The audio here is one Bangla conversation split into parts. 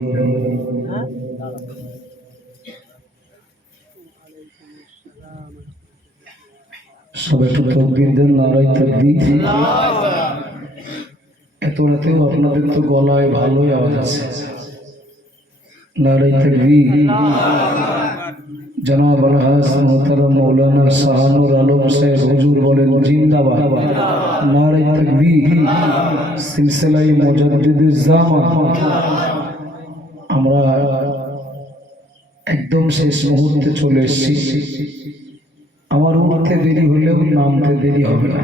সবাই একটু তাকবীর দেন, নারায়ে তাকবীর। এত রাতেও আপনাদের তো গলায় ভালোই আওয়াজ আছে। নারায়ে তাকবীর। জনাব আলহাজ মোহতারাম মৌলানা শাহানুর আলম সাহেব হুজুর বলেন জিন্দাবাদ। নারায়ে তাকবীর। সিলসিলায়ে মুজাদ্দিদুজ জামান। আমরা একদম শেষ মুহূর্তে চলে এসেছি। আমার উঠতে দেরি হলেও নামতে দেরি হবে না।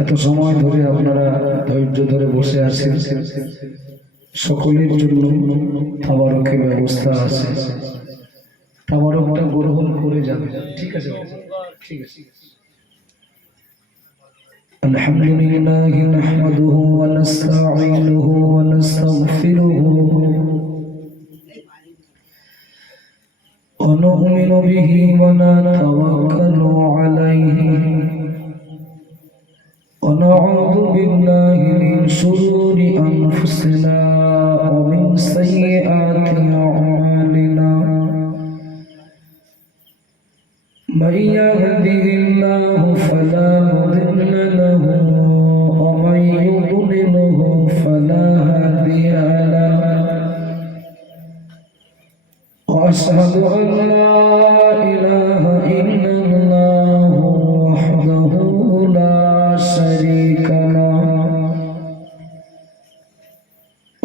এত সময় ধরে আপনারা ধৈর্য ধরে বসে আছেন, সকলের জন্য তাবারকের ব্যবস্থা আছে। তাবারকটা গ্রহণ করে যাবে, ঠিক আছে? ঠিক আছে। আলহামদুলিল্লাহি নাহমাদুহু ওয়া নাস্তাঈনুহু ওয়া নাস্তাগফিরুহু ونؤمن به ونتوكل عليه ونعوذ بالله من شرور أنفسنا ومن سيئات أعمالنا من يهده الله فلا مضل له ومن يضلله فلا هادي له وأشهد أن لا إله إلا الله وحده لا شريك له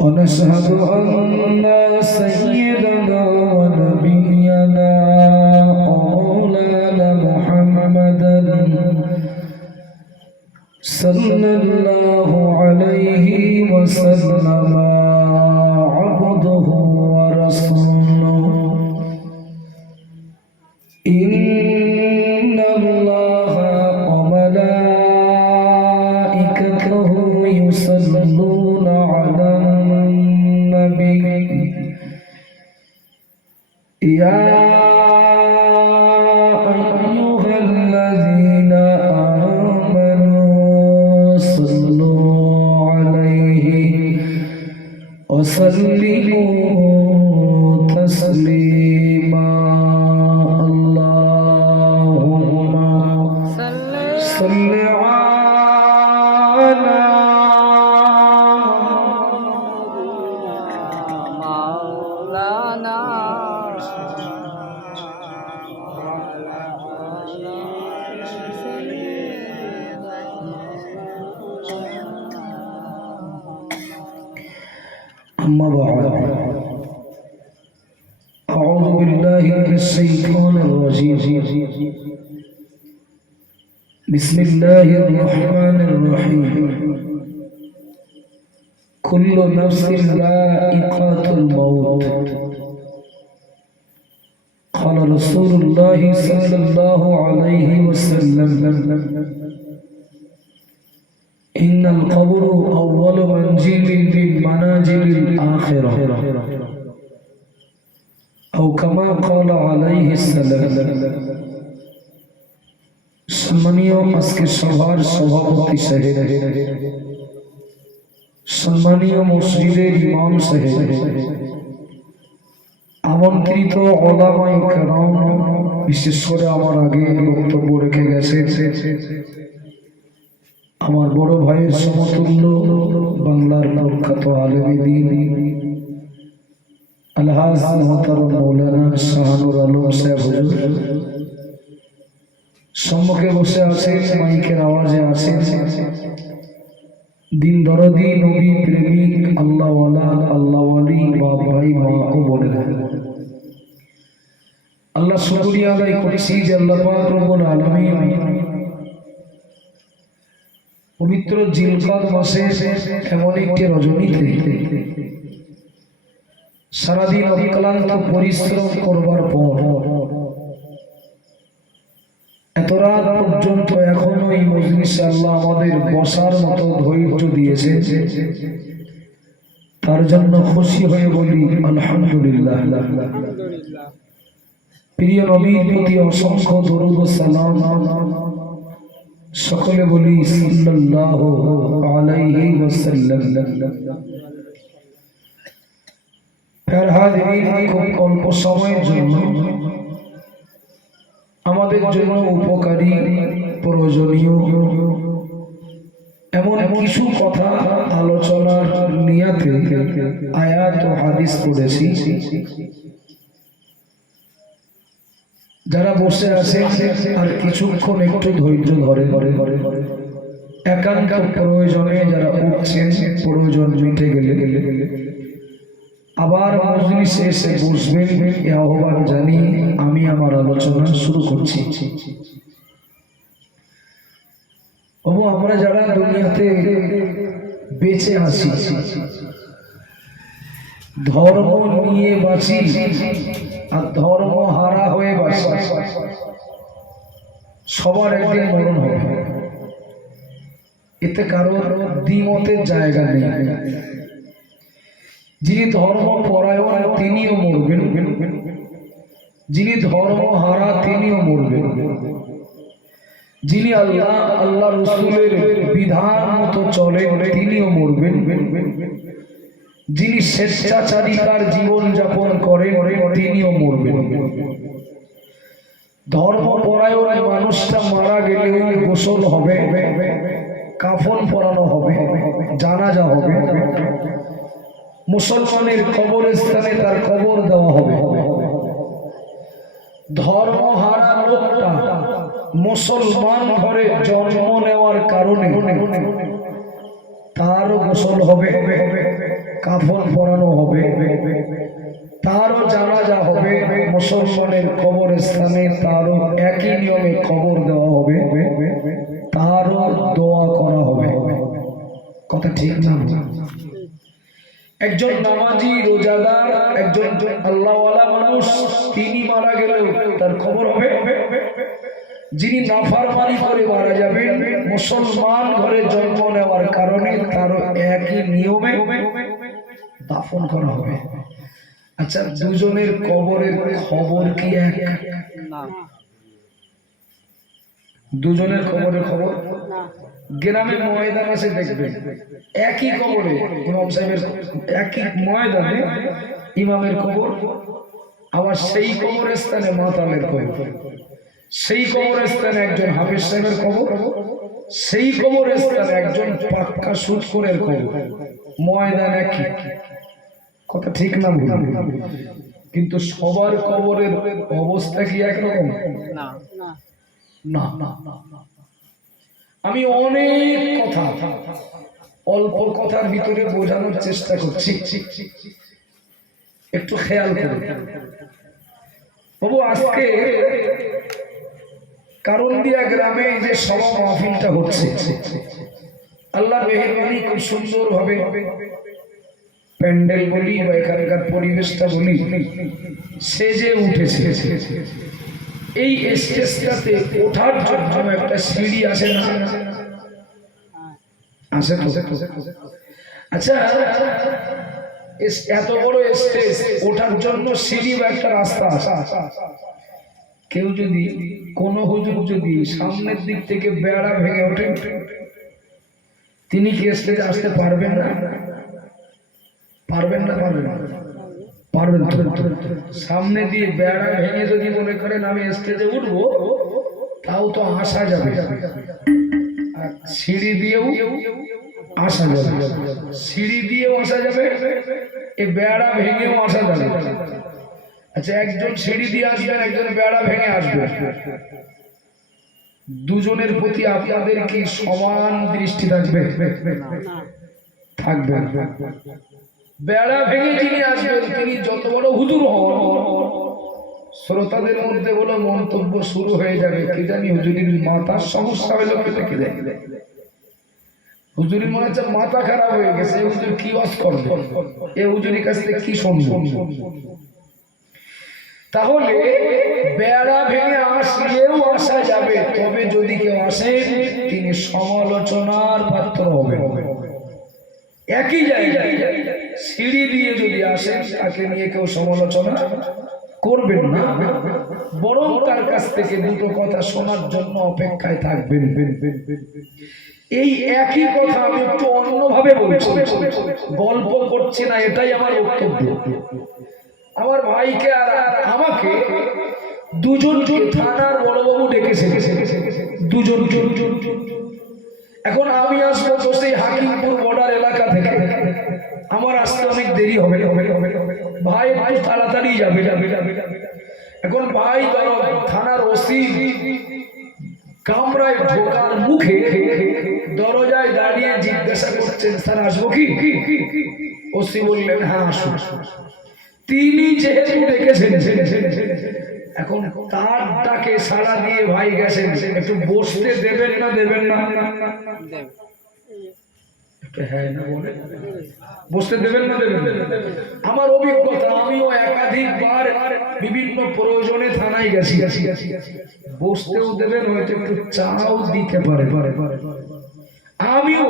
ونشهد أن سيدنا ونبينا ومولانا محمدا صلى الله عليه وسلم عبده ورسوله إن الله وملائكته يصلون على النبي يا أيها الذين آمنوا صلوا عليه وسلموا تسليما اللهم صل على مولانا أما بعد أعوذ بالله من الشيطان الرجيم بسم الله الرحمن الرحيم كل نفس ذائقة الموت قال رسول الله صلى الله عليه وسلم إن القبر أول منزل من منازل الآخرة أو كما قال عليه السلام সম্মানীয় আজকে সভার সভাপতি সাহেব, সম্মানীয় মসজিদের ইমাম সাহেব, আমন্ত্রিত ওলামায়ে কেরাম, বিশেষ করে আমার আগে বক্তব্য রেখে গেছে আমার বড় ভাইয়ের সমতুল্য বাংলার প্রখ্যাত আলেমে দ্বীন আলহাজ মোহতারাম মৌলানা শাহানুর আলম সাহেব হুজুর, সম্মুখে বসে আছে, মাইকের আওয়াজে আছে দিন দরদি নবী প্রেমিক আল্লাহওয়ালা আল্লাহওয়ালি বাপ ভাই মা ও বোনেরা, আল্লাহ শুকরিয়া আদায় করছি যে আল্লাহ পাক রব্বুল আলামিন পবিত্র জিলকাদ মাসে এমন একটি রজনীতে সারাদিন অক্লান্ত পরিশ্রম করবার পর এত রাত পর্যন্ত এখনো এই মজলিসে আল্লাহ আমাদের বসার মতো ধৈর্য দিয়েছে, তার জন্য খুশি হয়ে বলি আলহামদুলিল্লাহ। প্রিয় নবীর প্রতি অসংখ্য দরুদ ও সালাম, সকলে বলি সাল্লাল্লাহু আলাইহি ওয়াসাল্লাম। প্যার হাজিরিন, খুব অল্প সময়ের জন্য আমাদের জন্য উপকারী প্রয়োজনীয় এমন কিছু কথা আলোচনার নিয়াতে আয়াত ও হাদিস পড়েছি। যারা বসে আছে আর কিছুক্ষণ একটু ধৈর্য ধরে একান্ত প্রয়োজনে যারা উঠছেন, প্রয়োজন মিটে গেলে আবার মজলিসে এসে বসবেন এ আহ্বান জানি আমি আমার আলোচনা শুরু করছি। আমরা যারা দুনিয়াতে বেঁচে আছি, ধর্ম নিয়ে বাঁচি আর ধর্ম হারা হয়ে বাঁচি, সবার একদিন মরণ হবে, এতে কারোর দ্বিমতের জায়গা নেই। যিনি ধর্ম পরায়ণ তিনিও মরবেন, যিনি ধর্ম হারা তিনিও মরবেন, যিনি আল্লাহ রাসূলের বিধান মতো চলেন তিনিও মরবেন, যিনি স্বেচ্ছাচারিতার জীবন যাপন করেন তিনিও মরবেন। ধর্ম পরায়ণ মানুষটা মারা গেলেও গোসল হবে, কাফন পরানো হবে, জানাজা হবে, মুসলমানের কবরস্থানে তার কবর দেওয়া হবে। ধর্ম হারা লোকটা মুসলমান ঘরে জন্ম নেওয়ার কারণে তারও গোসল হবে, কাফন পরানো হবে, তারও জানাজা হবে, মুসলমানের কবরস্থানে তারও একই নিয়মে কবর দেওয়া হবে, তারও দোয়া করা হবে। কথা ঠিক না? একজন নামাজি রোজাদার, একজন আল্লাহওয়ালা মানুষ, তিনি মারা গেলেও তার খবর হবে। যিনি নাফরমানি করে মারা যাবেন, মুসলমান ঘরে জন্ম নেওয়ার কারণে তার একই নিয়মে দাফন করা হবে। আচ্ছা, দুজনের কবরের খবর কি এক? দুজনের কবরের খবর গ্রামে ময়দান আছে দেখবেন, একই কবরে ইমাম সাহেবের, একই ময়দানে ইমামের কবর, আবার সেই কবরস্থানে মাতালের কবর, সেই কবরস্থানে একজন হাফেজ সাহেবের কবর, সেই কবরস্থানে একজন পাক্কা সুৎখোরের কবর, ময়দান একই। কথা ঠিক না ভুল? কিন্তু সবার কবরের অবস্থা কি একরকম? না না না। আমি অনেক কথা অল্প কথার ভিতরে বোঝানোর চেষ্টা করছি, একটু খেয়াল করুন বাবু। আজকে কারণদিয়া গ্রামে যে সভা মাহফিলটা হচ্ছে, আল্লাহ মেহেরবানি খুব সুন্দর ভাবে প্যান্ডেল বলি বা এখানকার পরিবেশটা বলি সেজে উঠেছে। এই স্টেজটাতে ওঠার জন্য একটা সিঁড়ি আছে না? আছে তো? আচ্ছা, এত বড় স্টেজ ওঠার জন্য সিঁড়ি বা একটা রাস্তা আছে। কেউ যদি, কোন হুজুর যদি সামনের দিক থেকে বেড়া ভেঙে ওঠেন, তিনি কি স্টেজে আসতে পারবেন না? পারবেন না? পারবেন? সামনে দিয়ে বেড়া ভেঙে যদি মনে করেন আমি স্টেজে উঠবো, তাও তো আসা যাবে, সিঁড়ি দিয়েও আসা যাবে, সিঁড়ি দিয়েও আসা যাবে, এই বেড়া ভেঙেও আসা যাবে। আচ্ছা, একজন সিঁড়ি দিয়ে আসবেন, একজন বেড়া ভেঙে আসবে, দুজনের প্রতি আপনাদের কি সমান দৃষ্টি থাকবে? থাকবে। বেড়া ভেঙে যিনি আসবেন তিনি যত বড় হুজুর হন, শ্রোতাদের মধ্যে বলো মন্তব্য শুরু হয়ে যাবে, কি জানি হুজুরির মাথার সমস্যা হলো, কি জানি হুজুরি মনে হচ্ছে মাথা খারাপ হয়ে গেছে, হুজুর কি ওয়াজ করবে, এই হুজুরির কাছ থেকে কি শুনবো। তাহলে বেড়া ভেঙে আসলেও আসা যাবে, তবে যদি কেউ আসেন তিনি সমালোচনার পাত্র হবে। একই জায়গায় সিঁড়ি দিয়ে যদি আসেন, তাকে নিয়ে কেউ সমালোচনা করবেন না, বরং তার কাছ থেকে দুটো কথা শোনার জন্য অপেক্ষায় থাকবেন। এই একই কথা আমি একটু অন্যভাবে বলছি, গল্প করছি না, এটাই আমার বক্তব্য। আমার ভাইকে আর আমাকে দুজনকে থানার বড়বাবু ডেকেছে, দুজন। এখন আমি আসবো তো সেই হাকিমপুর বর্ডার এলাকা থেকে, আমার আসতে অনেক দেরি হবে, ভাই একটু তাড়াতাড়ি যাবে। এখন ভাই থানার ওসি কামরায় ঢোকার মুখে দরজায় দাঁড়িয়ে জিজ্ঞাসা করছেন, স্যার আসবো কি? ওসি বললেন হ্যাঁ আসুন। তিনি যেহেতু ডেকেছেন, এখন তার ডাকে সাড়া দিয়ে ভাই গেছেন, একটু বসতে দেবেন না দেবেন না? হ্যাঁ না বলে, বসতে দেবেন না দেবেন? আমার অভিজ্ঞতা, আমিও একাধিকবার বিভিন্ন প্রয়োজনে থানায় গেছি, বসতেও দেবেন, হয়তো একটু চাও দিতে পারে। আমিও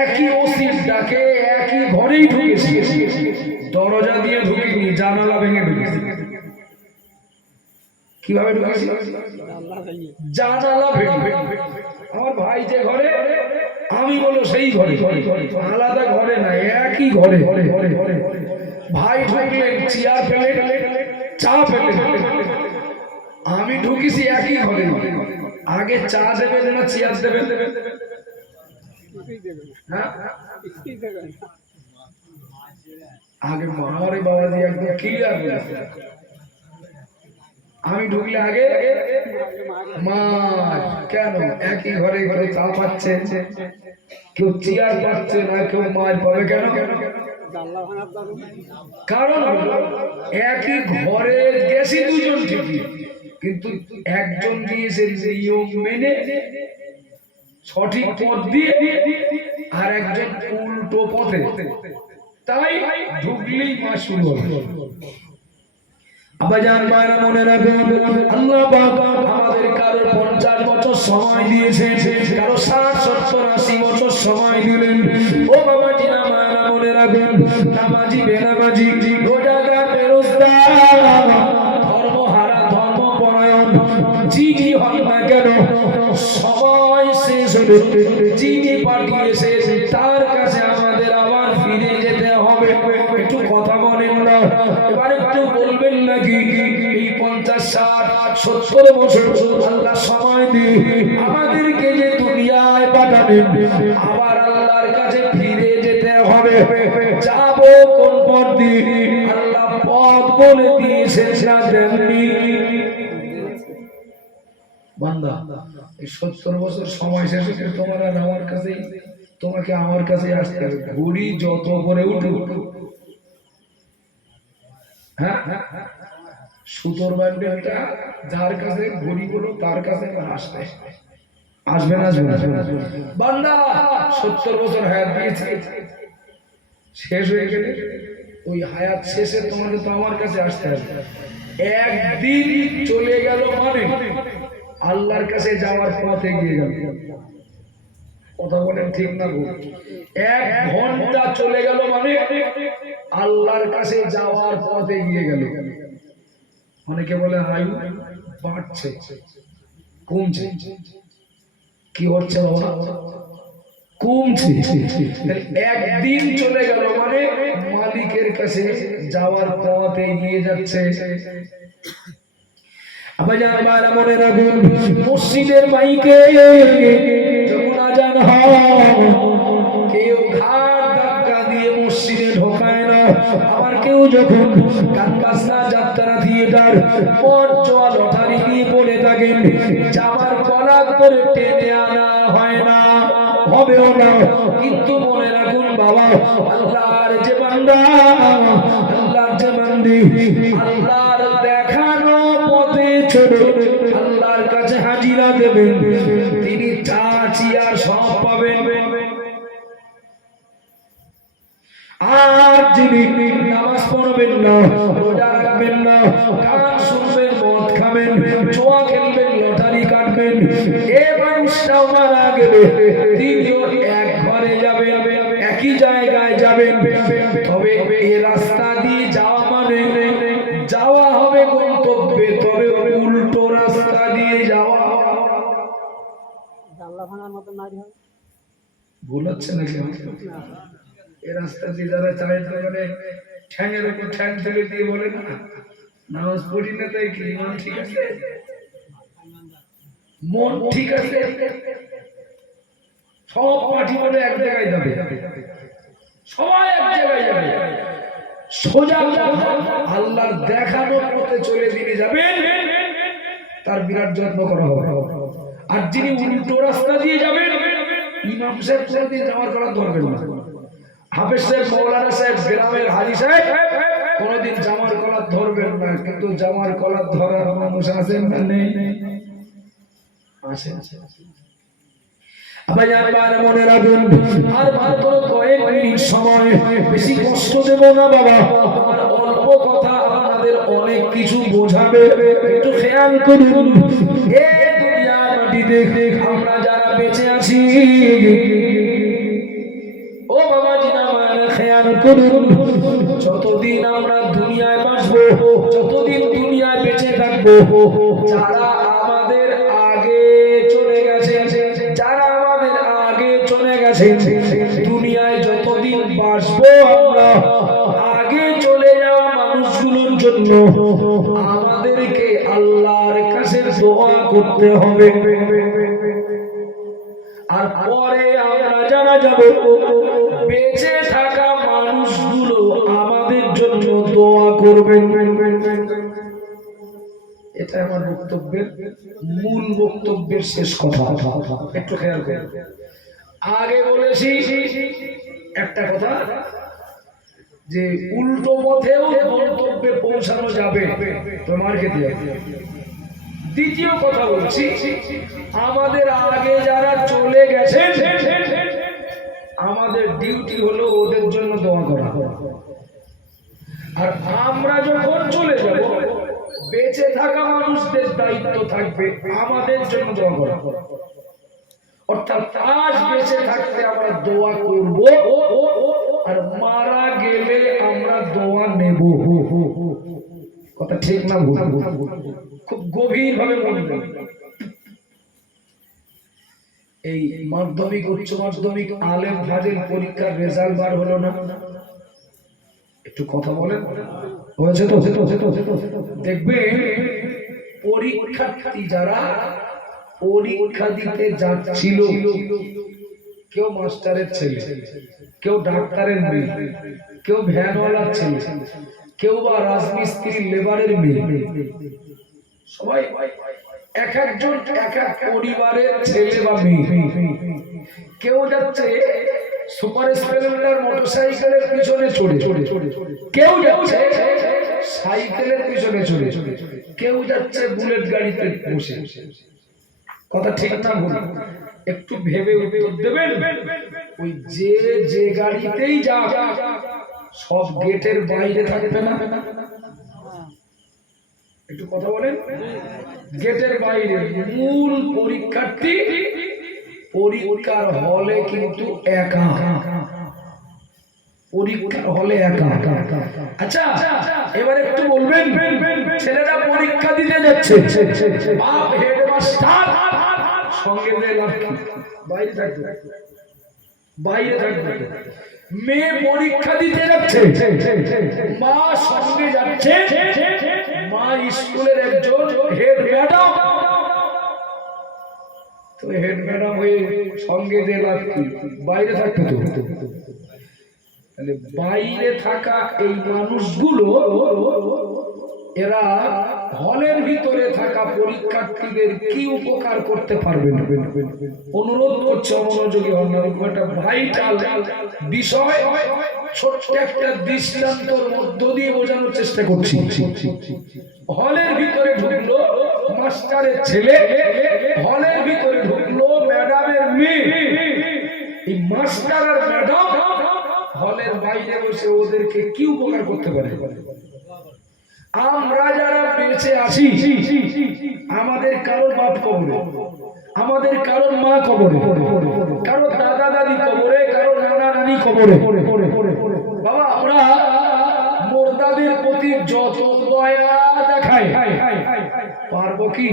একই ওসির ডাকে একই ঘরেই ঢুকেছি, দরজা দিয়ে ঢুকিনি, জানালা ভেঙে ঢুকেছি। কিভাবে ঢুকেছি? জানালা ভেঙে। আমার ভাই যে ঘরে, আমি বলো সেই ঘরে, আলাদা ঘরে না, একই ঘরে। ভাই ঢুকলেন, চেয়ার পেলেন, চা পেলেন, আমি ঢুকেছি একই ঘরে। আগে চা দেবেন না চেয়ার দেবেন? আগে আমার বাবাজি একদম ক্লিয়ার বলেছে, আমি ঢুকলে আগে মা। কেন? একই ঘরে কেউ চা পাচ্ছে, কেউ চেয়ার পাচ্ছে না, কেউ মার পাবে কেন? কারণ একই ঘরে গেছি দুজন ঠিকই, কিন্তু একজন দিয়েছে নিয়ম মেনে সঠিক পথ দিয়ে, আর একজন উল্টো পথে, তাই ঢুকলেই মা শুরু হবে। আবাজান মায়েরা মনে রাখবেন, আল্লাহ পাক আমাদের কারো 50 বছর সময় দিয়েছেন, কারো 60, 70, 80 বছর সময় দিলেন। ও বাবা জিনা মায়েরা মনে রাখবেন, নামাজি বেনামাজি, রোজাদার বেরোজদার, ধর্মহারা ধর্মপরায়ণ যিনি হন না কেন, সময় শেষ হলে যিনি পাঠিয়েছে তার কাছে আমাদের আবার ফিরে যেতে হবে। একটু কথা বলেন না, এবার একটু বলবেন নাকি? এই 50, 60, 70 বছর আল্লাহ সময় দিয়ে আমাদেরকে যে দুনিয়ায় পাঠাবেন, আবার আল্লাহর কাছে ফিরে যেতে হবে। যাব কোন পথ দিয়ে? আল্লাহ পথ বলে দিয়েছেন না দেননি? বান্দা, এই 70 বছর সময় শেষে তোমার আর আমার কাছে, তোমাকে আমার কাছে আসতে হবে। ঘুড়ি যত করে উঠুক, হ্যাঁ, সুতোর বান্ডেলটা যার কাছে ঘড়ি গুলো তার কাছে আসবে, আসবে না? বান্দা 70 বছর হায়াত দিয়েছে, শেষ হয়ে গেলে ওই হায়াত শেষে তোমাকে তো আমার কাছে আসতে হবে। একদিন চলে গেল মানে আল্লাহর কাছে যাওয়ার পথে গিয়ে গেল। কথা বলেন ঠিক না ভুল? 1 ঘন্টা চলে গেল মানে আল্লাহর কাছে যাওয়ার পথে গিয়ে গেল। অনেকে বলে আয়ু বাড়ছে, কমছে। কি হচ্ছে বাবা? কমছে। একদিন চলে গেল মানে মালিকের কাছে যাওয়ার পথে এগিয়ে যাচ্ছে। মনে রাখুন, মসজিদের মাইকে যখন আজান হয়, কেউ ঘাট ধাক্কা দিয়ে মসজিদে ঢোকায় না। আবার কেউ যখন কানকাসনা যাত্রা থিয়েটার পর্চা লটারি নিয়ে পড়ে থাকেন, জামার গলা করে টেনে আনা হয় না, হবেও না। কিন্তু মনে রাখুন বাবা, আল্লাহর যে বান্দা, আল্লাহর যে বান্দি, আল্লাহর দেখানো পথে চলে আল্লাহর কাছে হাজিরা দেবেন, তিনি চা চিয়ার সব পাবেন। আর যিনি নামাজ পড়বেন না, রোজা রাখবেন না, গান শুনবেন, মদ খাবেন, জুয়া খেলবেন, লটারি কাটবেন, এ মানুষটাও মারা গেলে তিনিও এক ঘরে যাবেন, একই জায়গায় যাবেন। তবে এই রাস্তা দিয়ে যাওয়া মানে যাওয়া হবে গন্তব্যে, তবে উল্টো রাস্তা দিয়ে যাওয়া। ভুল হচ্ছে নাকি? এই রাস্তা দিয়ে যারা চায়ের দোকানে ঠ্যাঙের উপর ঠ্যাং তুলে দিয়ে বলে না নামাজ পড়ি না তাই কি ইমান ঠিক আছে, মন ঠিক আছে, সব পার্টি বলে এক জায়গায় যাবে, সবাই এক জায়গায় যাবে, সোজা আল্লাহর দেখানোর পথে চলে দিনে যাবেন, তার বিরাট যত্ন করা হবে। আর যিনি উল্টো রাস্তা দিয়ে যাবেন, ইমাম সাহেব কোনোদিন জামার কলার ধরবেন না, হাফেজ সাহেব, মৌলানা সাহেব, গ্রামের হাজি সাহেব কোনোদিন জামার কলার ধরবেন না। কিন্তু জামার কলার ধরার মানুষ আছেন না নেই? আছে। মনে রাখবেন, আর মাত্র কয়েক মিনিট সময়, বেশি কষ্ট দেব না বাবা, আমার অল্প কথা আপনাদের অনেক কিছু বোঝাবে, একটু খেয়াল করুন। এই দুনিয়ার মাটিতে আমরা যারা বেঁচে আছি, ও বাবা জিনা মায়েরা খেয়াল করুন, যতদিন আমরা দুনিয়ায় বাঁচবো, যতদিন দুনিয়ায় বেঁচে থাকবো, যারা আমাদের আগে চলে গেছে, যারা আমাদের আগে চলে গেছে, দুনিয়ায় যতদিন বাঁচবো আমরা, আগে চলে যাওয়া মানুষগুলোর জন্য আমাদেরকে আল্লাহর কাছে দোয়া করতে হবে। আর পরে আমরা যারা যাবো, বেঁচে থাকা মানুষগুলো আমাদের জন্য দোয়া করবেন। এটা আমার বক্তব্যের মূল বক্তব্যের শেষ কথা। একটু খেয়াল করুন, আগে বলেছি একটা কথা, যে উল্টো পথেও গন্তব্যে পৌঁছানো যাবে, তোমার ক্ষেত্রে। দ্বিতীয় কথা বলছি, আমাদের আগে যারা চলে গেছেন, আমাদের ডিউটি হলো ওদের জন্য দোয়া করা। আর আমরা যখন চলে যাব, বেঁচে থাকা মানুষদের দায়িত্ব থাকবে আমাদের জন্য দোয়া করা। অর্থাৎ আজ বেঁচে থাকতে আমরা দোয়া করব, আর মারা গেলে আমরা দোয়া নেব। কথা ঠিক না ভুল? খুব গভীর ভাবে বলবেন। এই মাধ্যমিক, উচ্চ মাধ্যমিক, আলেম ফাজিল পরীক্ষার রেজাল্ট বার হলো না, একটু কথা বলেন, হয়েছে তো? দেখবেন পরীক্ষার্থী যারা পরীক্ষা দিতে যাচ্ছিল, কেউ মাস্টারের ছেলে, কেউ ডাক্তারের মেয়ে, কেউ ভ্যানওয়ালার ছেলে, কেউ বা রাজমিস্ত্রি লেবারের মেয়ে, সবাই এক একজন এক এক পরিবারের ছেলে বা মেয়ে। কেউ যাচ্ছে সুপার স্প্লেন্ডার মোটরসাইকেলের পিছনে চড়ে, কেউ যাচ্ছে সাইকেলের পিছনে চড়ে, কেউ যাচ্ছে বুলেট গাড়িতে বসে। কথা ঠিক না ভুল? একটু ভেবে উত্তর দেবেন। ওই যে গাড়িতেই যাক, সব গেটের বাইরে থাকবে না? একটু কথা বলেন। গেটের বাইরে মূল পরীক্ষার্থী পরীক্ষার হলে কিন্তু একা, পরীক্ষার হলে একা। আচ্ছা, এবার একটু বলবেন, ছেলেরা পরীক্ষা দিতে যাচ্ছে, বাপ হেডমাস্টার সঙ্গে বাইরে থাকবে, বাইরে থাকবে। মেয়ে পরীক্ষা দিতে যাচ্ছে, মা সঙ্গে যাচ্ছে, মা স্কুলের একজন হেড ম্যাডাম, তো হেড ম্যাডাম হয়ে সঙ্গে যে বাইরে থাকতে তো। তাহলে বাইরে থাকা এই মানুষগুলো, এরা হলের ভিতরে থাকা পরীক্ষার্থীদের কি উপকার করতে পারবেন? অনুরোধ করছে মনোযোগী হন। একটা ভাইটাল বিষয় ছোট্ট একটা দৃষ্টান্তর মধ্য দিয়ে বোঝানোর চেষ্টা করছি। হলের ভিতরে ঢুকলো মাস্টারের ছেলে, হলের ভিতরে ঢুকলো ম্যাডামের মেয়ে। এই মাস্টার আর ম্যাডাম হলের বাইরে বসে ওদেরকে কি উপকার করতে পারে? আমরা যারা বেঁচে আছি, আমাদের কারোর বাপ কবরে, আমাদের কারোর মা কবরে, কারোর দাদা দাদি কবরে, কারোর নানা নানি কবরে। বাবা, আমরা মুর্দাদের প্রতি যত দয়া দেখাই, পারবো কি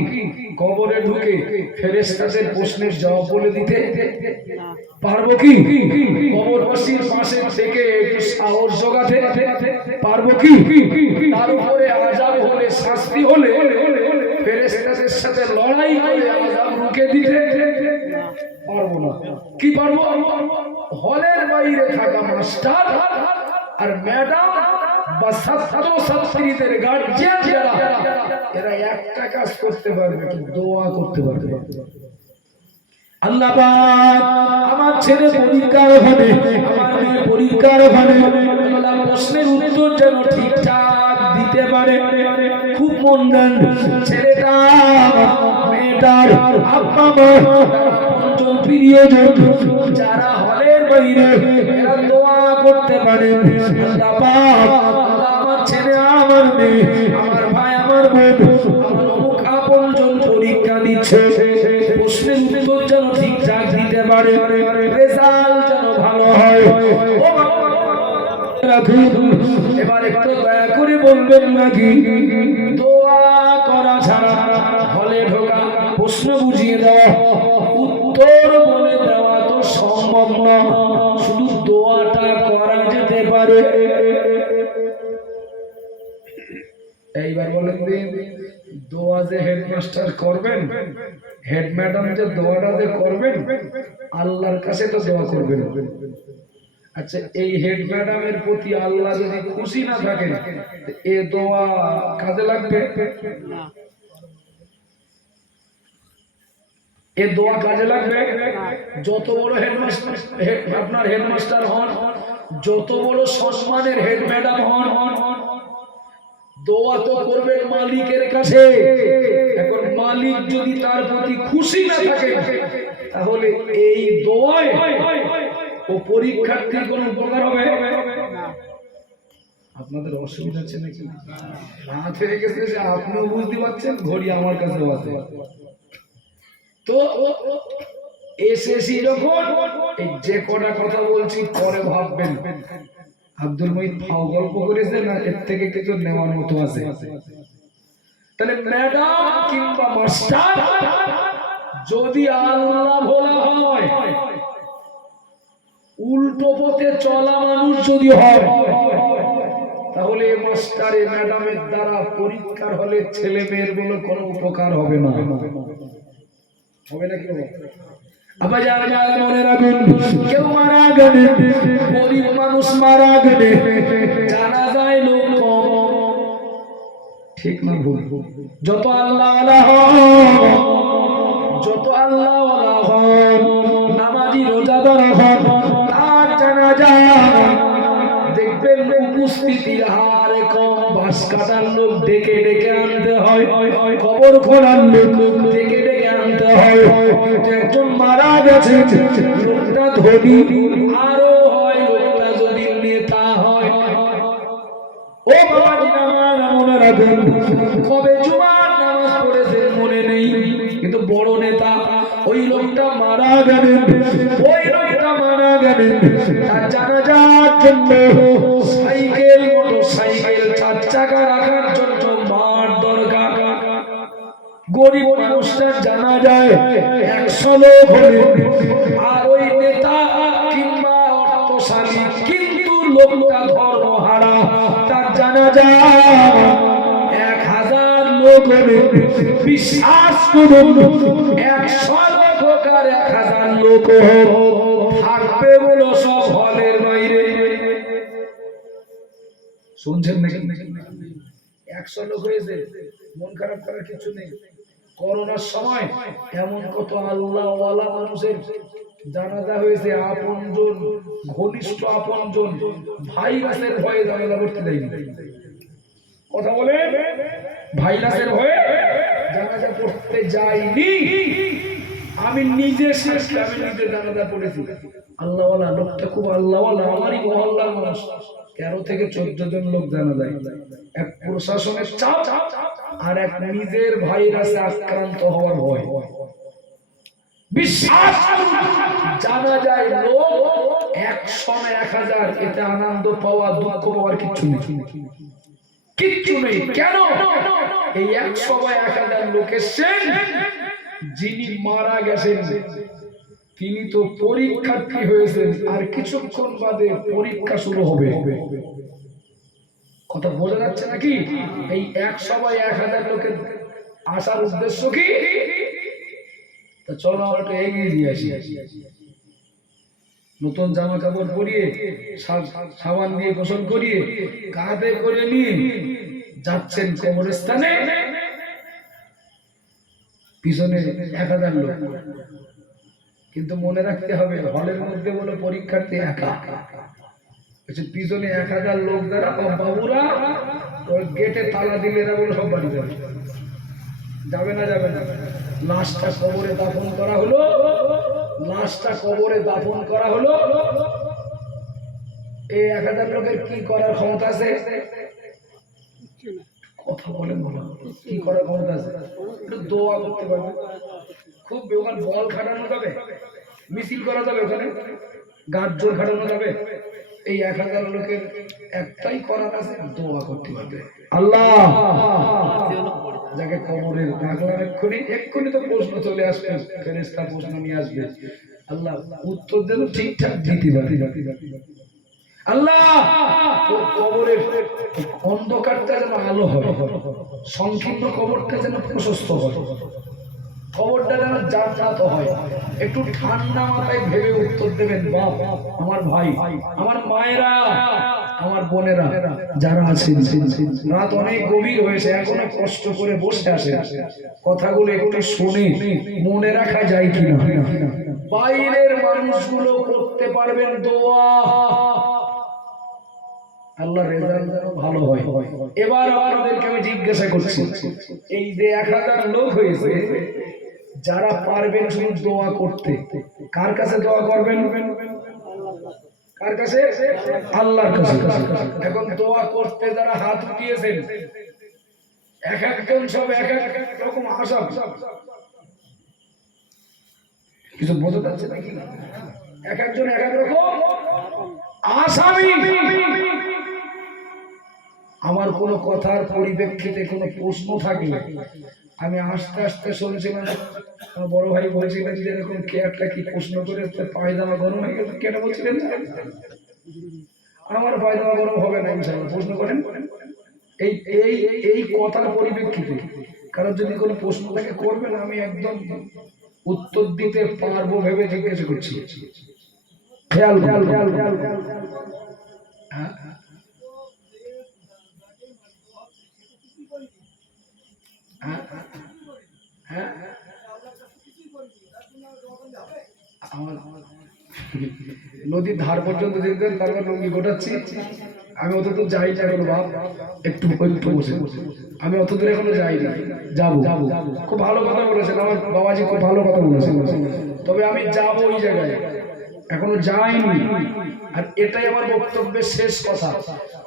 কবরে ঢুকে ফেরেশতাদের প্রশ্নের জবাব বলে দিতে? পারবো কি? কবরবাসীর পাশে থেকে একটু সাহস জোগাতে পারবো কি? তার উপরে আযাব হলে, শাস্তি হলে ফেরেশতাদের সাথে লড়াই করে আযাব রুখে দিতে পারবো না। কি পারবো? হলের বাইরে থাকা মাস্টার আর ম্যাডাম বা ছাত্র ছাত্রীদের গার্জিয়ান যারা, এরা একটা কাজ করতে পারবে, দোয়া করতে পারবে। আল্লাহ পাক আমার ছেলে পরীক্ষার হবে, আমার মেয়ে পরীক্ষার হবে, আল্লাহ প্রশ্নের উত্তর যেন ঠিকঠাক দিতে পারে। খুব মন দেন, ছেলেটা মেয়েটার আব্বা মা পঞ্চম প্রিয়জন যারা হলের বাইরে, এরা দোয়া করতে পারে, আল্লাহ পাক আমার ছেলে, আমার মেয়ে, আমার ভাই, আমার বোন, আমার অমুক আপনজন পরীক্ষা দিচ্ছে, প্রশ্নের উত্তর যেন ঠিকঠাক দিতে পারে, রেজাল্ট যেন ভালো হয়। এবার একটু দয়া করে বলবেন নাকি দোয়া করা ছাড়া হলে ঢোকা, প্রশ্ন বুঝিয়ে দেওয়া, উত্তর বলে দেওয়া তো সম্ভব না, শুধু দোয়াটা করা যেতে পারে। এইবার বলেন দোয়া যে হেডমাস্টার করবেন, হেড ম্যাডাম যে দোয়াটা যে করবেন, আল্লাহর কাছে তো দোয়া করবেন। আচ্ছা, এই হেড ম্যাডামের প্রতি আল্লাহ যদি খুশি না থাকেন, এ দোয়া কাজে লাগবে না? এ দোয়া কাজে লাগবে? যত বড় হেডমাস্টার, আপনার হেডমাস্টার হন, যত বড় সম্মানের হেড ম্যাডাম হন, দোয়া তো করবেন মালিকের কাছে। এখন মালিক যদি তার প্রতি খুশি না থাকে, তাহলে এই দোয়ায় ও পরীক্ষার্থীর কোন উপকার হবে না। আপনাদের অসুবিধা আছে নাকি? রাত হয়ে গেছে, আপনিও বুঝতে পারছেন, ঘড়ি আমার কাছে আছে। তো এসএসসি যখন যে কটা কথা বলছি পরে ভাববেন আব্দুল মুহিত ফাও গল্প করেছে না, এর থেকে কিছু নেওয়ার মতো আছে। তাহলে ম্যাডাম কিংবা মাস্টার যদি আল্লাহ ভোলা হয়, উল্টো পথে চলা মানুষ যদি হয়, তাহলে মাস্টারে ম্যাডামের দ্বারা পরীক্ষার হলে ছেলে মেয়ের বলে কোনো উপকার হবে না। হবে না কি? আবার যারা মনে রাখুন, কেউ মারা গেলে, গরিব মানুষ মারা গেলে জানা যায় লোক কম, ঠিক না ভুল? যত আল্লাহ যত আল্লাহ নামাজি রোজাদার হন, তার জানা যায় দেখবেন উপস্থিতির হার কম। বাস কাটার লোক ডেকে ডেকে আনতে হয়, খবর খোলার লোক ডেকে ডেকে আনতে হয়। একজন মারা গেছে, লোকটা ধনী আরো হয়, লোকটা যদি নেতা হয়। ও বাবাজি, নামাজ মনে রাখুন, কবে জুমার নামাজ পড়েছেন মনে নেই, কিন্তু বড় নেতা। ওই লোকটা মারা গেলেন, ওই লোকটা মারা গেলেন, তার জানাজার জন্য সাইকেল, মোটর সাইকেল, চার চাকা রাখার জন্য মার দরকার। গরিব মানুষটার জানা যায় 100 লোক হলে, আর ওই নেতা কিংবা অর্থশালী কিন্তু লোকটা ধর্মহারা, তার জানা যায় 1000 লোক হলে। বিশ্বাস করুন, 100 লোক হোক আর 1000 লোক হোক, থাকবে বলো সব হলের বাইরে। শুনছেন নাকি? 100 লোক হয়েছে, মন খারাপ করার কিছু নেই। করোনার সময় এমন কত আল্লাহওয়ালা মানুষের জানাজা হয়েছে, আপনজন, ঘনিষ্ঠ আপনজন ভাইরাসের ভয়ে জানাজা করতে দেয়নি। কথা বলে, ভাইরাসের ভয়ে জানাজা করতে যায়নি। আমি নিজে শেষ, আমি নিজে জানাজা পড়েছি। আল্লাহওয়ালা লোকটা খুব আল্লাহওয়ালা, আমারই মহল্লার মানুষ। 13 থেকে 14 জন লোক জানা যায়। এক প্রশাসনের চাপ আর এক নিজের ভাইরাসে আক্রান্ত হওয়ার ভয়। বিশ্বাস জানা যায় লোক 100 না 1000, এতে আনন্দ পাওয়া দুঃখ পাওয়ার কিচ্ছু নেই, কিচ্ছু নেই। কেন? এই 100 বা 1000 লোকের যিনি মারা গেছেন তিনি তো পরীক্ষার্থী হয়েছেন, আর কিছুক্ষণ বাদে পরীক্ষা শুরু হবে। কথা বোঝা যাচ্ছে নাকি? এই এক সভায় 1000 লোকের আসার উদ্দেশ্য কি? তো চলো আমরা এগিয়ে দিয়ে আসি। নতুন জামা কাপড় পরিয়ে, সাবান দিয়ে গোসল করিয়ে, কাঁধে করে নিয়ে যাচ্ছেন কবরস্থানে। পিছনে 1000 লোক, কিন্তু মনে রাখতে হবে হলের মধ্যে বলো পরীক্ষার্থী একা, পিছনে 1000 লোক দ্বারা বাবুরা ওই গেটে তালা দিলে এরা বলে সব বাড়ি যাবে। যাবে না, যাবে না। লাশটা কবরে দাফন করা হলো, লাশটা কবরে দাফন করা হলো। এই 1000 লোকের কি করার ক্ষমতা আছে? কথা বলেন, বলো কি করার ক্ষমতা আছে? একটু দোয়া করতে পারবে, খুব ওখানে বল খাটানো যাবে, মিছিল করা যাবে, ওখানে গাছ জোর খাটানো যাবে। এই 1000 লোকের একটাই করার আছে, দোয়া করতে পারবে। আল্লাহ যাকে কবরের ডাকলাম, এক্ষুনি তো প্রশ্ন চলে আসবে, ফেরেশতা প্রশ্ন নিয়ে আসবে। আল্লাহ উত্তর যেন ঠিকঠাক দিতে পারি। আল্লাহ কবরের অন্ধকারটা যেন আলো হয়, সংকীর্ণ কবরটা যেন প্রশস্ত হয়, খবরটা যেন জাগ্রত হয়। একটু ঠান্ডা মাথায় ভেবে উত্তর দেবেন। বাপ, আমার ভাই, আমার মায়েরা, আমার বোনেরা যারা আছেন, রাত অনেক গভীর হয়েছে, এখনো কষ্ট করে বসে আছে, কথাগুলো একটু শুনে মনে রাখা যায় কিনা। বাইরের মানুষগুলো করতে পারবেন দোয়া, আল্লাহ রেজাল্ট যেন ভালো হয়। এবার আপনাদেরকে আমি জিজ্ঞাসা করছি, এই যে 1000 লোক হয়েছে, যারা পারবেন শুধু দোয়া করতে, কার কাছে দোয়া করবেন? কার কাছে? আল্লাহর কাছে। এখন দোয়া করতে যারা হাত উঠিয়েছেন, এক একজন সব এক এক রকম আশা, কিছু বোঝা যাচ্ছে নাকি? এক একজন এক এক রকম আসামি। আমার কোন কথার পরিপ্রেক্ষিতে কোন প্রশ্ন থাকলে আমি আস্তে আস্তে শুনছিলাম, বড় ভাই বলছিলেন যে এরকম কে একটা কি প্রশ্ন করে পায়জামা গরম হয়ে গেছে, কেন বলছিলেন? আমার পায়জামা গরম হবে না ইনশাআল্লাহ, প্রশ্ন করেন। এই এই এই কথার পরিপ্রেক্ষিতে কারণ যদি কোনো প্রশ্ন থাকে করবেন, আমি একদম উত্তর দিতে পারবো ভেবে জিজ্ঞাসা করছি। খেয়াল খেয়াল খেয়াল খেয়াল হ্যাঁ, নদীর ধার পর্যন্ত যেতেন, তারপর লুঙ্গি গোটাচ্ছি। আমি অত দূর যাই না এখন বাপ, একটু একটু বসে, আমি অত দূর এখনো যাইনি, যাবো। খুব ভালো কথা বলেছেন আমার বাবাজি, খুব ভালো কথা বলেছেন। তবে আমি যাবো ওই জায়গায়, এখনো যাইনি। আর এটাই আমার বক্তব্যের শেষ কথা।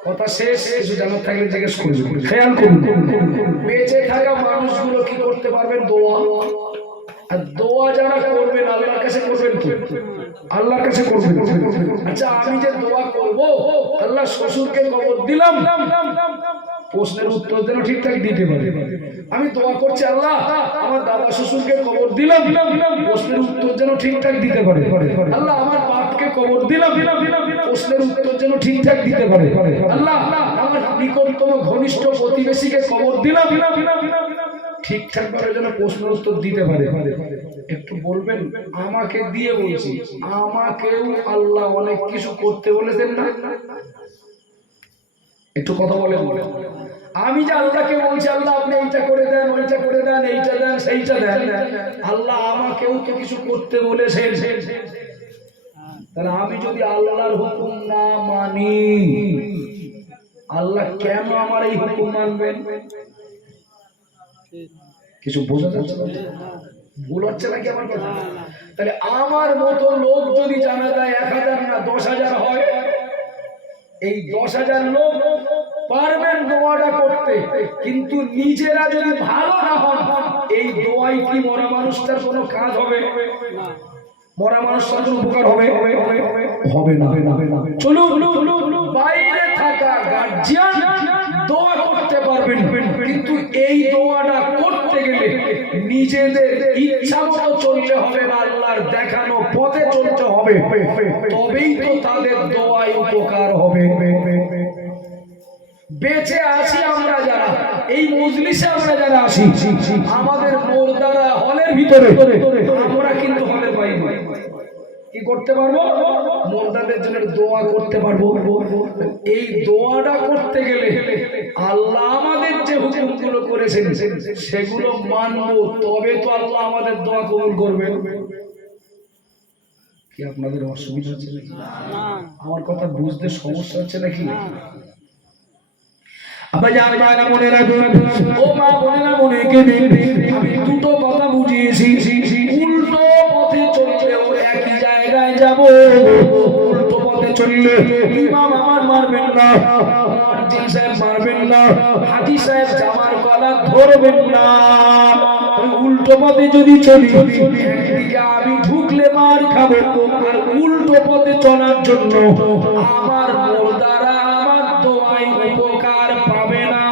কথা শেষ, কিছু জানার থাকলে জিজ্ঞেস করবেন। খেয়াল করুন, বেঁচে থাকা মানুষগুলো কি করতে পারবেন? দোয়া। আর দোয়া যারা করবেন আল্লাহর কাছে করবেন, তো আল্লাহর কাছে করবেন। আচ্ছা, আমি যে দোয়া করব, আল্লাহ শ্বশুরকে কবর দিলাম, প্রশ্নের উত্তর যেন ঠিকঠাক দিতে পারে। আমি দোয়া করছি আল্লাহ আমার দাদা শ্বশুরকে কবর দিলাম, প্রশ্নের উত্তর যেন ঠিকঠাক দিতে পারে। আল্লাহ আমার বাপকে কবর দিলাম, প্রশ্নের উত্তর যেন ঠিকঠাক দিতে পারে। আল্লাহ আমার নিকটতম ঘনিষ্ঠ প্রতিবেশীকে কবর দিলাম, ঠিকঠাক ভাবে যেন প্রশ্ন উত্তর দিতে পারে। একটু বলবেন, আমাকে দিয়ে বলছি, আমাকেও আল্লাহ অনেক কিছু করতে বলেছেন না? একটু কথা বলেন। আমি যে আল্লাহকে বলছি আল্লাহ আপনি এইটা করে দেন, ওইটা করে দেন, এইটা দেন, সেইটা দেন, আল্লাহ আমাকেও তো কিছু করতে বলেছেন। তাহলে আমি যদি আল্লাহর হুকুম না মানি, আল্লাহ কেন আমার এই হুকুম মানবেন? কিছু বোঝা যাচ্ছে? ভুল হচ্ছে নাকি আমার কথা? তাহলে আমার মতো লোক যদি জানা যায় 1000 না 10,000 হয়, এই 10,000 লোক পারবেন দোয়াটা করতে, কিন্তু নিজেরা যদি ভালো না হন, এই দোয়াই কি মরা মানুষটার কোনো কাজ হবে? মরা মানুষটার কোনো উপকার হবে? হবে না। চলুন, বাইরে থাকা গার্জিয়ান দোয়া করতে পারবেন, কিন্তু এই দোয়াটা করতে গেলে নিজেদের ইচ্ছা মতো চললে হবে না, আল্লাহর দেখানো পথে চলতে হবে, তবেই তো তাদের দোয়ায় উপকার হবে। বেঁচে আছি আমরা যারা, এই মজলিসে আমরা যারা আসি, আমাদের মুর্দারা হলের ভিতরে, আমরা কিন্তু হলের বাইরে কি করতে পারবো? মুর্দাদের জন্য দোয়া করতে পারবো। এই দোয়াটা করতে গেলে আল্লাহ আমাদের যে হুকুমগুলো করেছেন সেগুলো মানবো, তবে তো আল্লাহ আমাদের দোয়া কবুল করবেন। কি আপনাদের অসুবিধা হচ্ছে নাকি? আমার কথা বুঝতে সমস্যা হচ্ছে নাকি? মনে রাখুন ও মা, বোনেরা, মনে কেঁদে আমি দুটো কথা বুঝিয়েছি। উল্টো পথে চললেও একই জায়গায় যাব। উল্টো পথে চললে ইমাম আমার মারবেন না, মুয়াজ্জিন সাহেব মারবেন না, হাজী সাহেব জামার গলা ধরবেন না। উল্টো পথে যদি চলি, একদিকে আমি ঢুকলে মার খাবো, আর উল্টো পথে চলার জন্য আমার মুর্দারা আমার দোয়ায় উপকার পাবে না।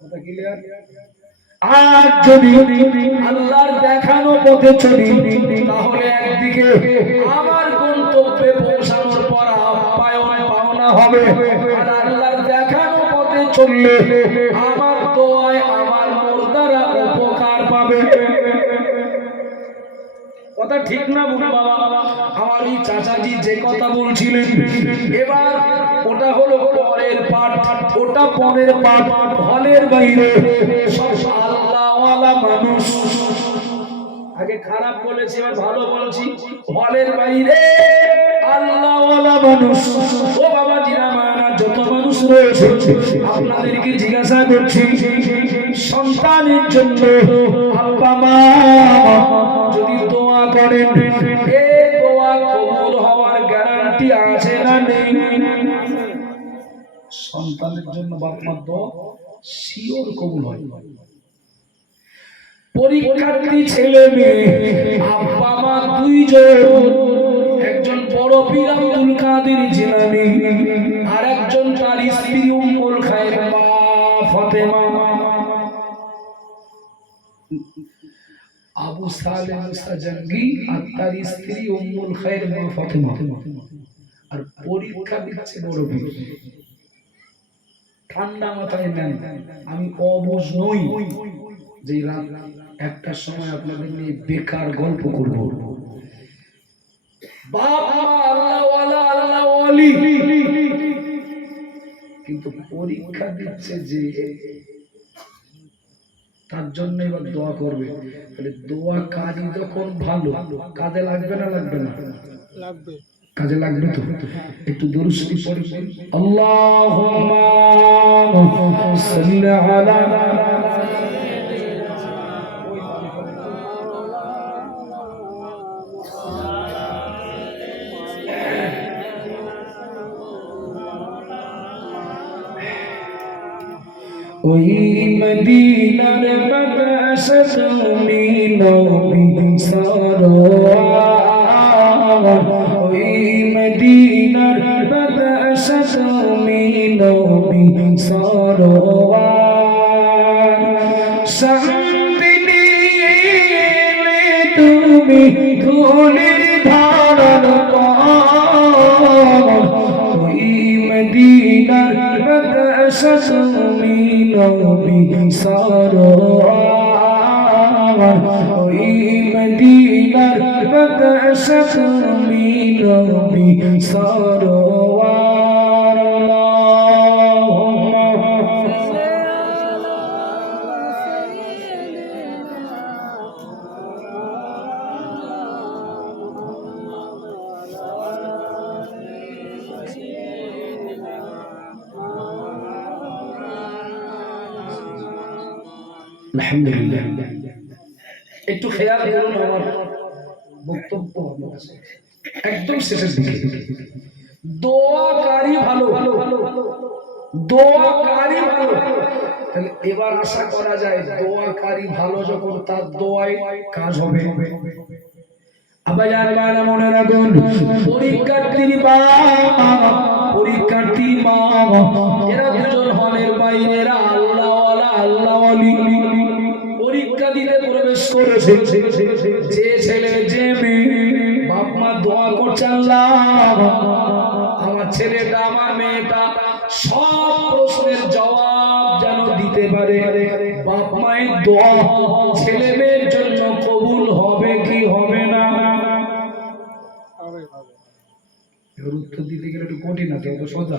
কথা ক্লিয়ার? আর যদি আল্লাহর দেখানো পথে চলি, তাহলে একদিকে আমার গন্তব্যে পৌঁছানোর পর আপ্যায়ন পাওনা হবে, আর আল্লাহর দেখানো পথে চললে আমার দোয়ায় আমার মুর্দারা উপকার পাবে। কথা ঠিক না বাবা? আমার এই চাচাজি যে কথা বলছিলেন, এবার ওটা হলো পরের পাঠ, ওটা পরের পাঠ। হলের বাইরে সব আল্লাহওয়ালা মানুষ, আগে খারাপ বলেছি এবার ভালো বলছি, হলের বাইরে আল্লাহওয়ালা মানুষ। ও বাবা জিরা মানা যত মানুষ রয়েছে, আপনাদেরকে জিজ্ঞাসা করছি, সন্তানের জন্য আব্বা মা যদি দোয়া করেন, এই দোয়া কবুল হওয়ার গ্যারান্টি আছে না নেই? সন্তানের জন্য বাপ মার দোয়া শিওর কবুল হয়। পরীক্ষার্থী ছেলে মেয়ে আব্বা মা দুইজন, একজন বড় পীর আব্দুল কাদের জিলানী, আর একজন তার স্ত্রী উম্মুল খায়ের মা ফাতেমা। আবু সালেহ মুস্তাজাঙ্গি আর তার স্ত্রী উম্মুল খায়ের মা ফাতেমা, আর পরীক্ষা দিচ্ছে বড় পীর। ঠান্ডা মাথায় নেন, আমি অবুঝ নই যে রাত একটার সময় আপনাদের নিয়ে বেকার গল্প করব। কিন্তু পরীক্ষা দিচ্ছে যে, তার জন্য এবার দোয়া করবে। দোয়া কাজী যখন ভালো, কাজে লাগবে না? লাগবে না? লাগবে। কাজে লাগবে তো? একটু দরুদ শরীফ পড়বেন। আল্লাহুম্মা সাল্লি আলা ওই মদিনার বাদশা তুমি নবী সরওয়ার, ওই মদিনার বাদশা তুমি নবী সরওয়ার, শান্তি তুমি ধুলির ধারণ কর, ওই মদিনার বাদশা তুমি নবী সরওয়ার, ওই মদিনার বাদশা তুমি নবী সরওয়ার। আল্লাহুম্মা আলহামদুলিল্লাহ। একটু খেয়াল করুন আমার বক্তব্য একদম শেষের দিকে। দোয়াকারী ভালো, দোয়াকারী ভালো। তাহলে এবার আশা করা যায় দোয়াকারী ভালো যখন, তার দোয়ায় কাজ হবে। আবার যারা মনে রাখুন, পরীক্ষার্থীর মা, পরীক্ষার্থী মা, এরা দুজন হলের বাইরে, এরা আল্লাহওয়ালা, আল্লাহওয়ালি। বলেছে যে ছেলে যে মেয়ে বাপ মা দোয়া করছে আল্লাহ আমার ছেলেটা আমার মেয়েটা সব প্রশ্নের জবাব যেন দিতে পারে, বাপ মায়ের দোয়া ছেলে মেয়ের জন্য কবুল হবে কি হবে না? এর উত্তর দিতে গেলে একটু কঠিন আছে, অত সোজা।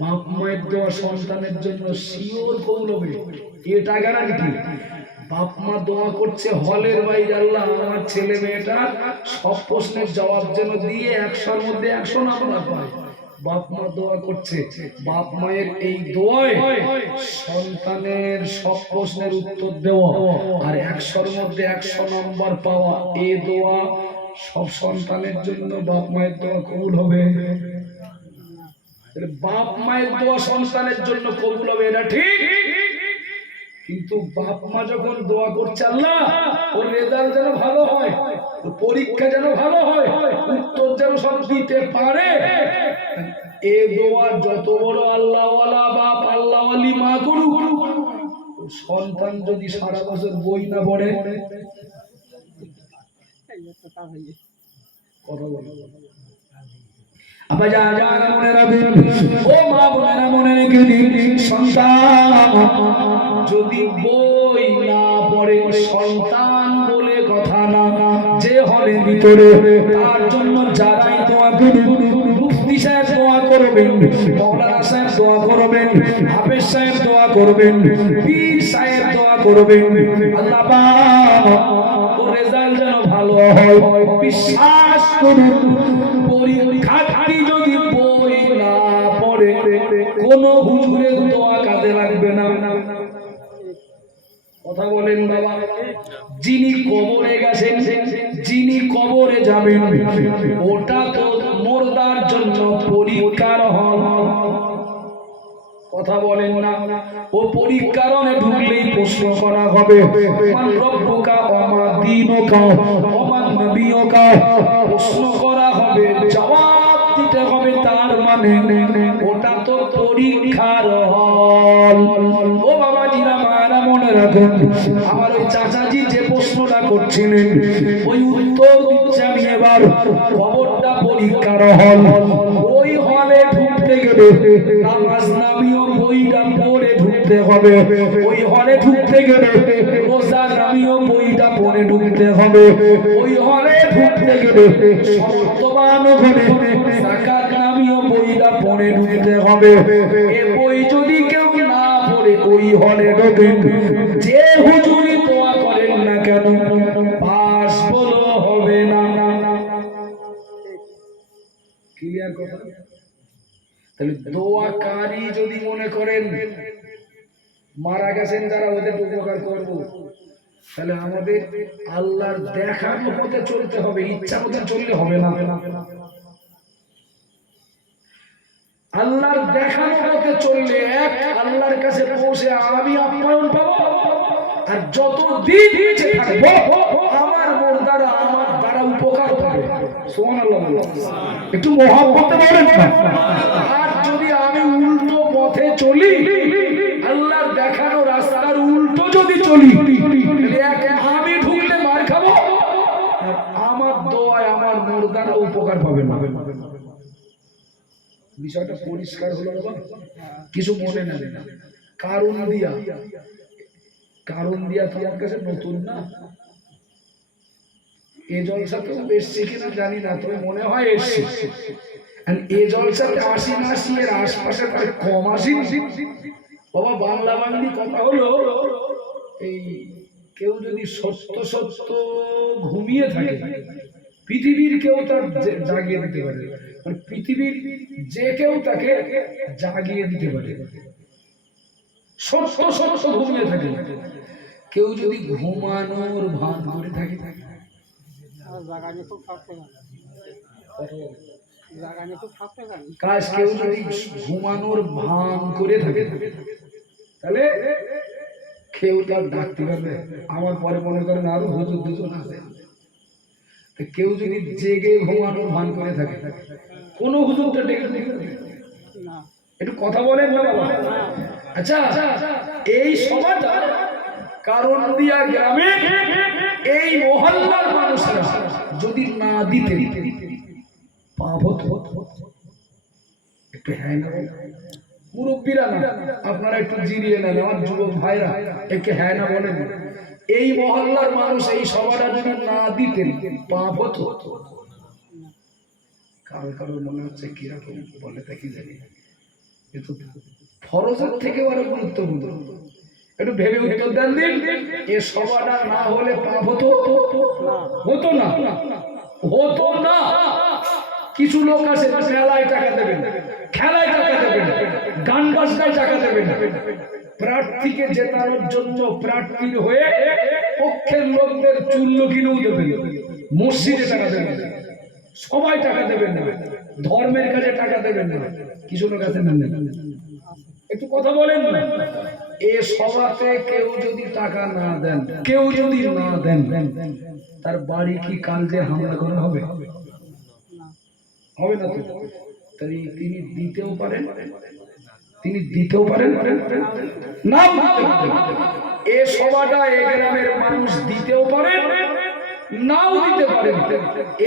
বাপ মায়ের দোয়া সন্তানের জন্য শিওর কবুল হবে, এটা গ্যারান্টি। বাপ মা দোয়া করছে হলের বাইরে আল্লাহ আমার ছেলে মেয়েটা সব প্রশ্নের জবাব যেন দিয়ে 100-র মধ্যে 100 নাম্বার পায়। বাপ মা দোয়া করছে, বাপ মায়ের এই দোয়ায় সন্তানের সব প্রশ্নের উত্তর দেওয়া আর 100-র মধ্যে 100 নাম্বার পাওয়া, এই দোয়া সব সন্তানের জন্য বাপ মায়ের দোয়া কবুল হবে। বাপ মায়ের দোয়া সন্তানের জন্য কবুল হবে এটা ঠিক, কিন্তু বাপ মা যখন দোয়া করছে আল্লাহ ওর রেজাল্ট যেন ভালো হয়, পরীক্ষা যেন ভালো হয়, উত্তর যেন সব দিতে পারে, এ দোয়া যত বড় আল্লাহওয়ালা বাপ আল্লাহওয়ালি মা করুক, সন্তান যদি সারা বছর বই না পড়ে কথা বলে যদি বই না পড়ে সন্তান বলে কথা না, যে হলের ভিতরে তার জন্য যারাই দোয়া করবেন, মুফতি সাহেব দোয়া করবেন, মৌলানা সাহেব দোয়া করবেন, হাফেজ সাহেব দোয়া করবেন, পীর সাহেব দোয়া করবেন, আল্লাহ পাক ওর রেজাল্ট যেন ভালো হয়। বিশ্বাস করুন পরীক্ষার্থী যদি বই না পড়ে কোন হুজুরের দোয়া কাজে লাগবে না। কথা বলেন বাবা, যিনি কবরে গেছেন, যিনি কবরে যাবেন, ওটা তো মুর্দার জন্য পরীক্ষার হল। কথা বলেন না, ও পরীক্ষার হলে ঢুকলেই প্রশ্ন করা হবে মান রব্বুকা ওয়া মা দীনুকা ওয়া মান নবিয়ুকা, প্রশ্ন করা হবে, জবাব দিতে হবে, তার মানে ওটা তো পরীক্ষার হল। ও বাবাজিরা মায়েরা মনে রাখুন, আমার ওই চাচাজি যে প্রশ্নটা করছিলেন ওই উত্তর দিচ্ছি আমি এবার। খবরটা পরীক্ষার হল, ওই হলে ঢুকতে গেলে নামাজ নামিও বইটা পড়ে ঢুকতে হবে, ওই হলে ঢুকতে গেলে রোজা নামিও বইটা পড়ে ঢুকতে হবে, ওই হলে ঢুকতে গেলে সত্যবান হলে যাকাত নামিও বইটা পড়ে ঢুকতে হবে। এ বই যদি কেউ না পড়ে ওই হলে ঢোকেন, যে হুজুরি দোয়া করেন না কেন পাস বলো হবে না। ক্লিয়ার কথা? তাহলে দোয়াকারী যদি মনে করেন মারা গেছেন যারা ওদের উপকার করব, তাহলে আমাদের আল্লাহর দেখানো পথে চলতে হবে, ইচ্ছা মতো চললে হবে না। আল্লাহর দেখানো পথে চললে এক আল্লাহর কাছে পৌঁছে আমি আপ্যায়ন পাবো, আর যত দিন বেঁচে থাকবো আমার মুর্দারা আমার দ্বারা উপকার পাবে। সুবহানাল্লাহ, একটু মহব্বতে বলেন না। আর যদি আমি উল্টো পথে চলি, আল্লাহর দেখানো রাস্তার উল্টো যদি চলি, আমি ঢুকলে মার খাবো আর আমার দোয়ায় আমার মুর্দারা উপকার পাবে না। বিষয়টা পরিষ্কার হলো বাবা? কিছু মনে নেবে না। কারণ দিয়া তোমার কাছে নতুন না, এ জলসাতেও এসছি কিনা জানি না, তবে মনে হয় এসছি। এ জলসাতে আসি না আসি, এর আশপাশে তার কম আসি বাবা। বাংলা বাঙালি কথা হলো, এই কেউ যদি সত্য সত্য ঘুমিয়ে থাকে পৃথিবীর কেউ তার জাগিয়ে দিতে পারে, পৃথিবীর যে কেউ তাকে জাগিয়ে দিতে পারে। সত্য সত্য ঘুমিয়ে থাকে, কেউ যদি ঘুমানোর ভান করে থাকে, কাজ কেউ যদি ঘুমানোর ভান করে থাকে, তাহলে কেউ তার ডাকতে পারবে। আমার পরে মনে করেন আরো হুজুর দুজন আছে, কেউ যদি জেগে ঘুমানোর ভান করে থাকে, কোন হুজুর তো ডেকে না। একটু কথা বলেন না বাবা। আচ্ছা, এই সময়টা কারণ দিয়া গ্রামে এই মহল্লার মানুষরা যদি না দিতে পাপ হতো। একটু হ্যাঁ না মুরব্বীরা না, আপনারা একটু জিরিয়ে নেন, আমার যুবক ভাইরা একটু হ্যাঁ না বলেন। এই মহল্লার মানুষ এই সভাটা যদি না দিতেন পাপ হতো। কারো কারো মনে হচ্ছে কিরকম বলে তা কি জানি, কিন্তু ফরজের থেকে আরো গুরুত্বপূর্ণ। একটু ভেবে উত্তর দেন দিন, এ সভাটা না হলে পাপ হতো? হতো না, হতো না। কিছু লোক আছে মেলায় টাকা দেবেন, খেলায় টাকা দেবেন, গান বাজনায় টাকা দেবেন, প্রার্থীকে জেতানোর জন্য প্রার্থীর হয়ে পক্ষের লোকদের চুল্ল কিনেও দেবেন, মসজিদে টাকা দেবেন, সবাই টাকা দেবেন না, ধর্মের কাজে টাকা দেবেন না। কিছু লোক আছে না, একটু কথা বলেন না। এ সভাতে কেউ যদি টাকা না দেন, কেউ যদি না দেন, তার বাড়ি কি কালকে হামলা করা হবে? হবে না তো। তাই তিনি দিতেও পারেন, তিনি দিতেও পারেন না। এ সভাটা এ গ্রামের মানুষ দিতেও পারেন, নাও দিতে পারেন।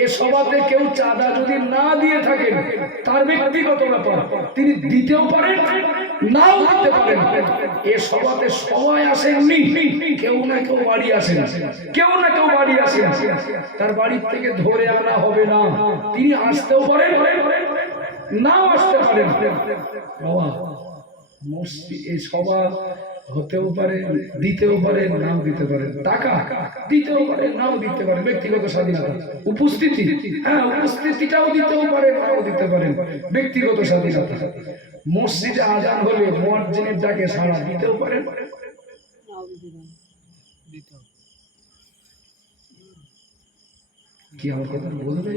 এ সভাতে কেউ চাঁদা যদি না দিয়ে থাকেন, তার ব্যক্তিগত ব্যাপার, তিনি দিতেও পারেন, নাও দিতে পারেন। এ সভাতে সবাই আসেননি, কেউ না কেউ বাড়ি আসেন, কেউ না কেউ বাড়ি আসেন, তার বাড়ির থেকে ধরে আনা হবে না। তিনি আসতেও পারেন, নাও আসতে পারেন। বাবা মসজিদ এই সভা হতেও পারে, দিতেও পারে, নাও দিতে পারে। টাকা দিতেও পারে, নাও দিতে পারে, ব্যক্তিগত স্বাধীনতা। উপস্থিতি, হ্যাঁ উপস্থিতিটাও দিতেও পারে, নাও দিতে পারেন, ব্যক্তিগত স্বাধীনতা। মসজিদে আজান হলে মুয়াজ্জিনের ডাকে সাড়া দিতেও পারে, কি আমার কথা বলতে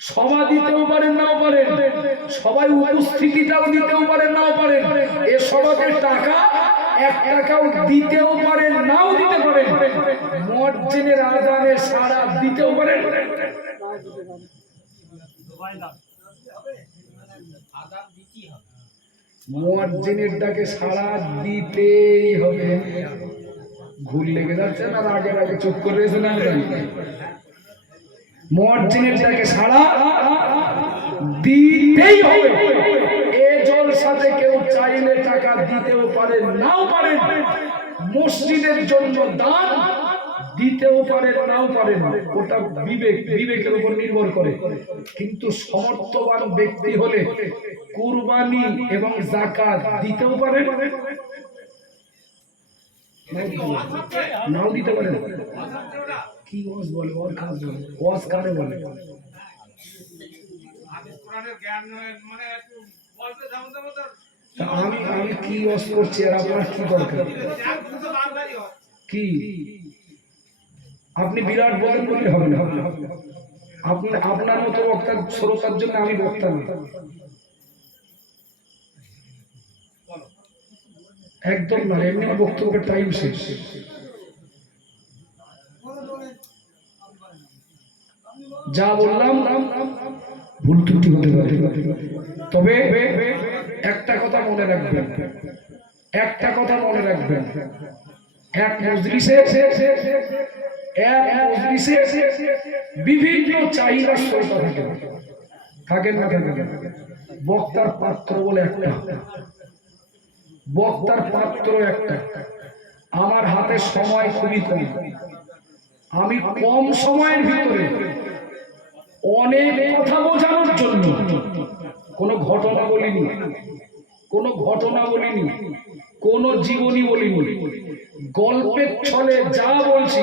সভা দিতেও পারেন, নাও পারেন, সবাই উপস্থিতিটাও দিতেও পারেন, নাও পারেন। এ সভাতে টাকা 1 টাকাও দিতেও পারেন, নাও দিতে পারেন। মুয়াজ্জিনের আযানে সাড়া দিতেও পারেন, মুয়াজ্জিনের ডাকে সাড়া দিতেই হবে। ঘুর লেগে যাচ্ছে না, আগে আগে চুপ করে রয়েছে না, মুয়াজ্জিনের ডাকে সাড়া দিতেই হবে। এই জলসাতে কেউ চাইলে টাকা দিতেও পারে, নাও পারেন। মসজিদের জন্য দান দিতেও পারে, নাও পারেন, ওটা বিবেকের উপর নির্ভর করে। কিন্তু সমর্থবান ব্যক্তি হলে কুরবানি এবং যাকাত দিতেও পারেন, নাও দিতে পারেন। কি ওয়াজ বলে, ওর কাজ বলে, ওয়াজ কারে বলে? আমি আমি কি ওয়াজ করছি আর আপনার কি দরকার? কি আপনি বিরাট বলেন বললে হবে না। আপনার মতো বক্তার শ্রোতার জন্য আমি বক্তা না, একদম না। এমনি বক্তব্যের টাইম শেষ। যা বললাম ভুল ত্রুটি হতে পারে, তবে একটা কথা মনে রাখবেন, একটা কথা মনে রাখবেন, এক মজলিসে বিভিন্ন চাহিদা শ্রোতা থাকে, থাকেন না থাকেন। বক্তার পাত্র বলে একটা, বক্তার পাত্র একটা। আমার হাতে সময় খুবই কম, আমি কম সময়ের ভিতরে অনেক কথা বোঝানোর জন্য কোনো ঘটনা বলিনি, কোনো ঘটনা বলিনি, কোনো জীবনী বলিনি, গল্পের ছলে যা বলছি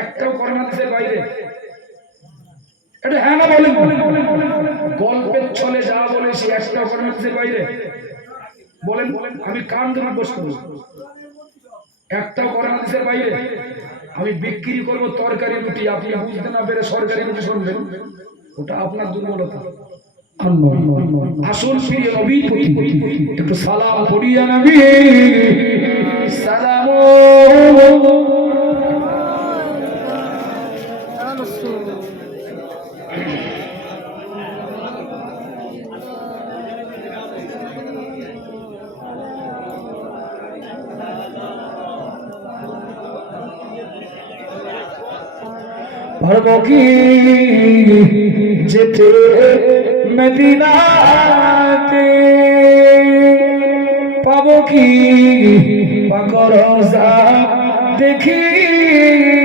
একটাও করোনাদেশের বাইরে। এটা হ্যাঁ না বলেন, গল্পের ছলে যা বলেছি একটাও করোনাদেশের বাইরে বলেন। আমি কান ধরে বসবো, একটাও করোনাদেশের বাইরে। আমি বিক্রি করবো তরকারি রুটি, আপনি বুঝতে না পেরে সরকারি রুটি শুনবেন, ওটা আপনার দুর্বলতা। আসল প্রিয় নবী একটু সালাম পড়িয়া নবী সালাম। পারবো কি যেতে মদিনাতে, পাবো কি পাক রওজা দেখিতে।